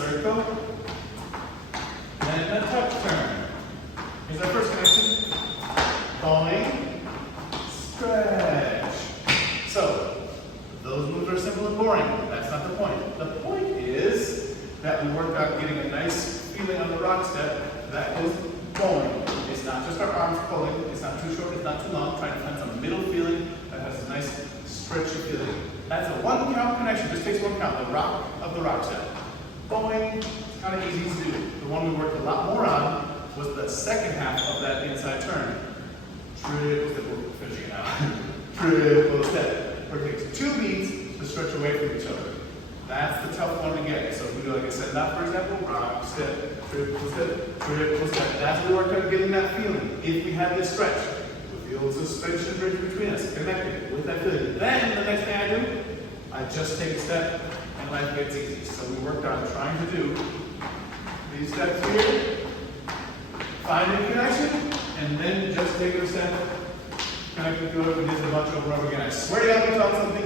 circle, then a touch turn. Here's our first connection. Going, stretch. So, those moves are simple and boring. That's not the point. The point is that we work out getting a nice feeling on the rock step that is going. It's not just our arms pulling. It's not too short. It's not too long. Trying to find some middle feeling that has a nice stretchy feeling. That's a one count connection. Just takes one count. The rock of the rock step. Going. It's kind of easy to do. The one we worked a lot more on was the second half of that inside turn. Triple step. We're finishing it now. Triple step. Where it takes 2 beats to stretch away from each other. That's the tough one to get. So if we do like I said, not for example, rock step, triple step, triple step. That's what we work on getting that feeling. If we have this stretch, with the old suspension bridge between us, connected with that feeling. Then the next thing I do, I just take a step and life gets easy. So we worked on trying to do these steps here, finding connection, and then just take a step, connecting to it. We did a bunch over and over again. I swear to God, we taught something